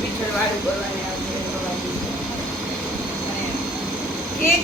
મીઠળવાળું કરવાની આવતી એક